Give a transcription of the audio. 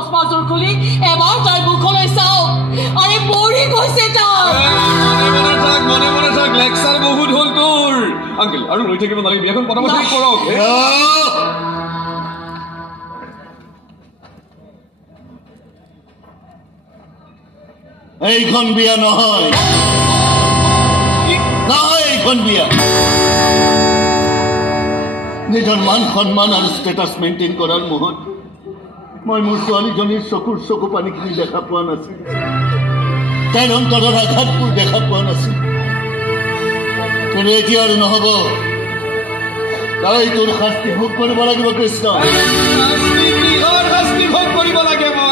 চশমাযোৰ খুলি এবাৰ তাইৰ মুখলৈ চাওক আৰে মৰি গৈছে তাই মনে মনে থাক লেকচাৰ বহুত হ'ল তোৰ আংকেল আৰু ৰৈ থাকিব নালাগে বিয়াখন পটাপট ঠিক কৰক এইখন বিয়া নহয় এইখন বিয়া নিজৰ মান সন্মান আৰু ষ্টেটাছ মেইনটেইন কৰাৰ মুহূৰ্ত মই মোৰ ছোৱালীজনীৰ চকুৰ চকু পানীখিনি দেখা পোৱা নাছিল তাইৰ অন্তৰৰ আঘাতবোৰ দেখা পোৱা নাছিল কিন্তু এতিয়া আৰু নহ'ব তাই তোৰ শাস্তি ভোগ কৰিব লাগিব কৃষ্ণ